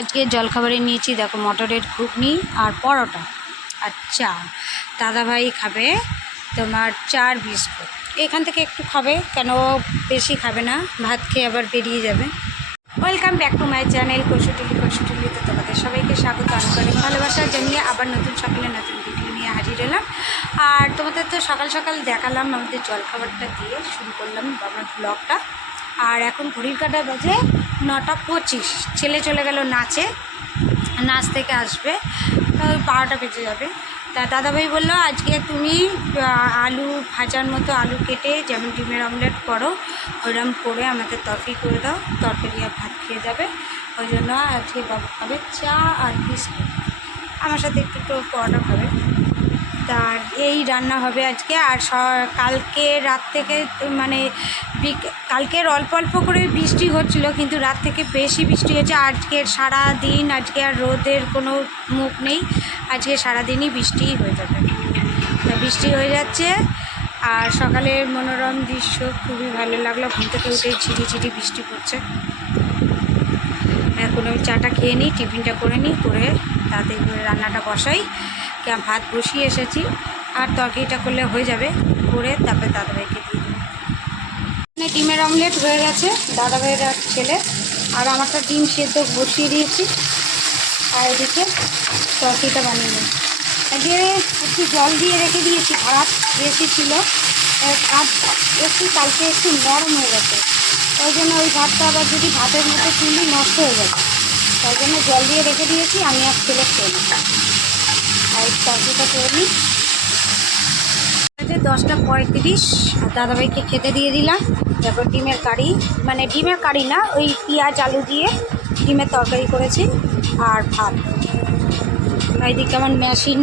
আজকে জলখাবারে নিয়েছি, দেখো মটরের ঘুগনি আর পরোটা। আর চা দাদাভাই খাবে তোমার চার বিস্কুট। এখান থেকে একটু খাবে, কেন বেশি খাবে না, ভাত খেয়ে আবার বেরিয়ে যাবে। Welcome back to my channel কসুটুলি কসুটুলিতে তোমাদের সবাইকে স্বাগত অনেক ভালোবাসা। জানিয়ে আবার নতুন সকালে নতুন ভিডিও নিয়ে হাজির এলাম। আর তোমাদের তো সকাল সকাল দেখালাম আমাদের জলখাবারটা দিয়ে, শুরু করলাম আমার ব্লগটা। আর এখন ঘড়ির কাটা বাজে নটা পঁচিশ। ছেলে চলে গেল নাচে। নাচ থেকে আসবে। ওই বারোটা বেজে যাবে। তা দাদাভাই বলল, আজকে তুমি আলু ভাজার মতো আলু কেটে যেমন ডিমের অমলেট করো, ওইরকম করে আমাদের তরকারি করে দাও। তরকারি আর ভাত খেয়ে যাবে। ওই জন্য আজকে বাবু খাবে চা আর বিস্কুট। আমার সাথে একটু একটু পরোটা খাবে। তার এই রান্না হবে আজকে। আর কালকে রাত থেকে মানে কালকের অল্প অল্প করে বৃষ্টি হচ্ছিল, কিন্তু রাত থেকে বেশি বৃষ্টি হয়েছে। আজকে সারা দিন আজকে আর রোদের কোনো মুখ নেই। আজকে সারা দিনই বৃষ্টি হয়ে যাবে। বৃষ্টি হয়ে যাচ্ছে, আর সকালের মনোরম দৃশ্য খুবই ভালো লাগল। ঘুম থেকে উঠে ছিটি ছিটি বৃষ্টি পড়ছে। এখন আমি চাটা খেয়ে নিই, টিফিনটা করে নিই, করে তাড়াতাড়ি করে রান্নাটা বসাই। ভাত বসিয়ে এসেছি। আর তরকারিটা করলে হয়ে যাবে। করে তারপরে দাদাভাইকে দিয়ে ডিমের অমলেট হয়ে গেছে দাদাভাইয়ের আর ছেলে আর আমারটা ডিম সেদ্ধ বসিয়ে দিয়েছি। আর এদিকে তরকারিটা বানিয়ে আজকে একটু জল দিয়ে রেখে দিয়েছি, ভাত বেশি ছিল। ভাত একটু, কালকে একটু নরম হয়ে গেছে। ওই জন্য ওই ভাতটা আবার যদি ভাতের মধ্যে তুলি নষ্ট হয়ে যাবে তাই জন্য জল দিয়ে রেখে দিয়েছি, আমি আর ছেলে খেয়ে নিই আর এই তরকারিটা করে নিই। দশটা পঁয়ত্রিশ, আর দাদাভাইকে খেতে দিয়ে দিলাম। তারপর ডিমের কারি মানে ডিমের কারি না, ওই পেঁয়াজ, আলু দিয়ে ডিমের তরকারি করেছি আর ভাত। এইদিকে আমার মেশিন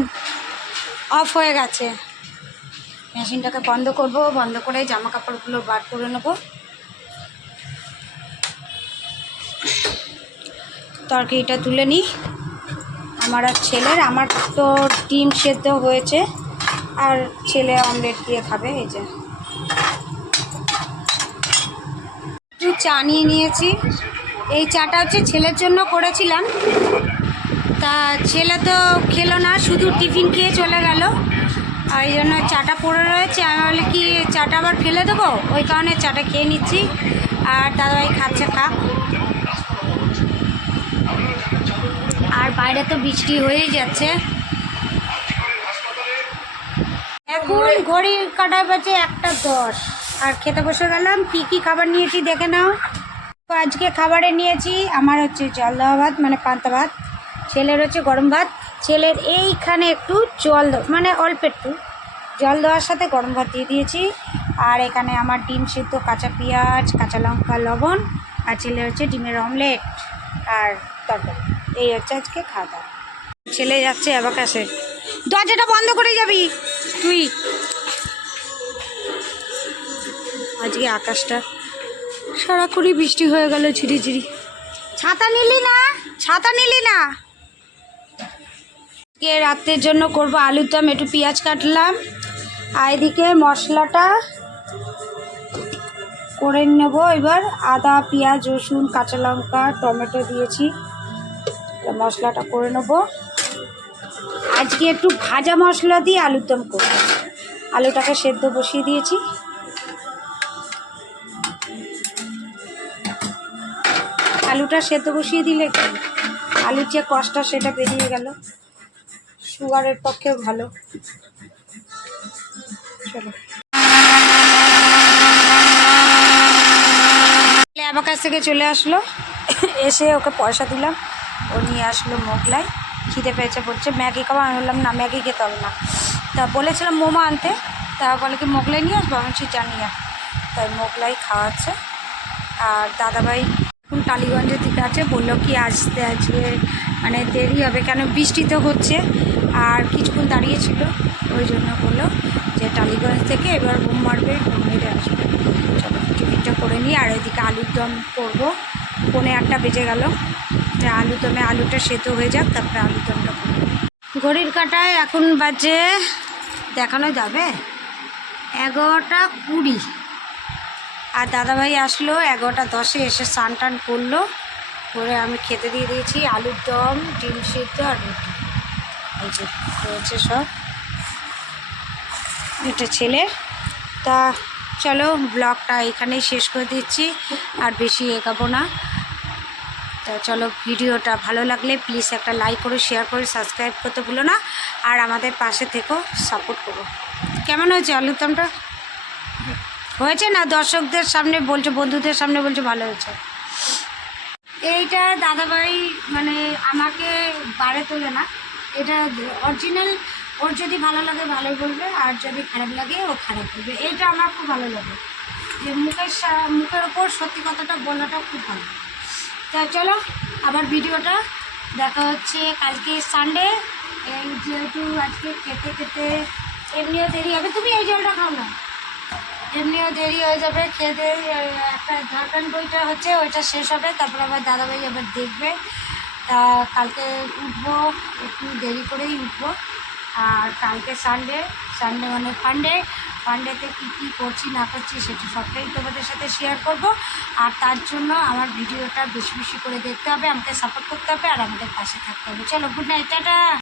অফ হয়ে গেছে। মেশিনটাকে বন্ধ করব, বন্ধ করে জামা কাপড়গুলো বার করে নেব। তরকারিটা তুলে নিই। আমার আর ছেলের, আমার তো ডিম সেদ্ধ হয়েছে। আর ছেলে অমলেট দিয়ে খাবে, এই যে। একটু চা নিয়ে নিয়েছি। এই চাটা হচ্ছে ছেলের জন্য করেছিলাম। তা ছেলে তো খেলো না, শুধু টিফিন খেয়ে চলে গেল। আর এই জন্য চাটা পড়ে রয়েছে। আমি বলে কি, চাটা আবার ফেলে দেবো? ওই কারণে চাটা খেয়ে নিচ্ছি। আর দাদাভাই খাচ্ছে, খাক। আর বাইরে তো বৃষ্টি হয়েই যাচ্ছে। এখন ঘড়ি কাটা বাজে একটা দশ। আর খেতে বসে গেলাম, কী কী খাবার নিয়েছি দেখে নাও। তো আজকে খাবারে নিয়েছি আমার হচ্ছে জল দেওয়া ভাত মানে পান্তা ভাত, ছেলের হচ্ছে গরম ভাত, ছেলের এইখানে একটু জল মানে অল্প একটু। জল দেওয়ার সাথে গরম ভাত দিয়ে দিয়েছি, আর এখানে আমার ডিম সিদ্ধ কাঁচা পেঁয়াজ, কাঁচা লঙ্কা, লবণ, আর ছেলে হচ্ছে ডিমের অমলেট আর তরকারি। এই হচ্ছে আজকে খাওয়া দাওয়া। ছেলে যাচ্ছে অ্যাবাকাসে। দরজাটা বন্ধ করে যাবি। তুই। আজকে আকাশটা সারাক্ষণই বৃষ্টি হয়ে গেল ঝিরি ঝিরি ছাতা নিলি না? ছাতা নিলি না? আজকে রাত্রের জন্য করব আলুর দম একটু পেঁয়াজ কাটলাম। আর এদিকে মশলাটা করে নেব। এবার আদা পেঁয়াজ রসুন কাঁচা লঙ্কা টমেটো দিয়েছি। মশলাটা করে নেব। আজকে একটু ভাজা মশলা দিয়ে আলুর দম করব। আলুটাকে সেদ্ধ বসিয়ে দিয়েছি। আলুটা সেদ্ধ বসিয়ে দিলে আলুর যে কষটা সেটা বেরিয়ে গেল। সুগারের পক্ষেও ভালো। চলো। আমার কাছ থেকে চলে আসলো। এসে ওকে পয়সা দিলাম। ও নিয়ে আসলো মোগলাই। খিদে পেয়েছে বলছে, ম্যাগি খাব। আমি বললাম, না, ম্যাগি খেতে হবে না। তা বলেছিলাম, মোমো আনতে। তা বলে কি, মোগলাই নিয়ে আসব? আমি বলছি জানি না তাই মোগলাই খাওয়াচ্ছে। আর দাদাভাই এখন টালিগঞ্জের দিকে আছে, বলল কি আসতে আজকে মানে দেরি হবে কেন? বৃষ্টি তো হচ্ছে। আর কিছুক্ষণ দাঁড়িয়েছিল ওই জন্য বলল যে টালিগঞ্জ থেকে এবার ঘুম মারবে ঘুম মেরে আসবে। চলো, টিফিনটা করে নিই। আর ওইদিকে আলুর দম করব। পৌনে আটটা বেজে গেল। আলু দমে আলুটা সেদ্ধ হয়ে যাক তারপরে আলু দমটা ঘড়ির কাটায় এখন বাজে দেখানো যাবে এগারোটা কুড়ি। আর দাদাভাই আসলো এগারোটা দশে এসে স্নান টান করল করে আমি খেতে দিয়ে দিয়েছি আলুর দম ডিম সিদ্ধ আর রুটি। এই যে রয়েছে সব। এটা ছেলের তা চলো ব্লগটা এখানেই শেষ করে দিচ্ছি আর বেশি এগাবো না। তা চলো ভিডিওটা ভালো লাগলে প্লিজ একটা লাইক করে শেয়ার করে সাবস্ক্রাইব করতে ভুলো না। আর আমাদের পাশে থেকেও সাপোর্ট করো। কেমন হয়েছে আলুর দমটা হয়েছে না? দর্শকদের সামনে বলছো, বন্ধুদের সামনে বলছো, ভালো হয়েছে। এইটা দাদাভাই মানে আমাকে বাড়ে তোলে না। এটা অরিজিনাল ওর যদি ভালো লাগে ভালোই বলবে, আর যদি খারাপ লাগে, ও খারাপ বলবে। এইটা আমার খুব ভালো লাগে। যে মুখের মুখের ওপর সত্যি কথাটা বলাটা খুব ভালো। তা চলো, আবার ভিডিওটা দেখা হচ্ছে কালকে সানডে এই যেহেতু আজকে খেতে খেতে এমনিও দেরি হবে, তুমি এই জলটা খাও না। এমনিও দেরি হয়ে যাবে দিয়ে একটা ঝাড়খান্ড বইটা হচ্ছে, ওইটা শেষ হবে, তারপর আবার দাদাভাই আবার দেখবে। তা কালকে উঠবো, একটু দেরি করেই উঠবো। আর কালকে সানডে সানডে মানে ফান্ডে ফান্ডেতে কী কী করছি না করছি সেটা সবটাই তোমাদের সাথে শেয়ার করব। আর তার জন্য আমার ভিডিওটা বেশি বেশি করে দেখতে হবে, আমাকে সাপোর্ট করতে হবে, আর আমাদের পাশে থাকতে হবে। চলো গুড নাইট টাটা!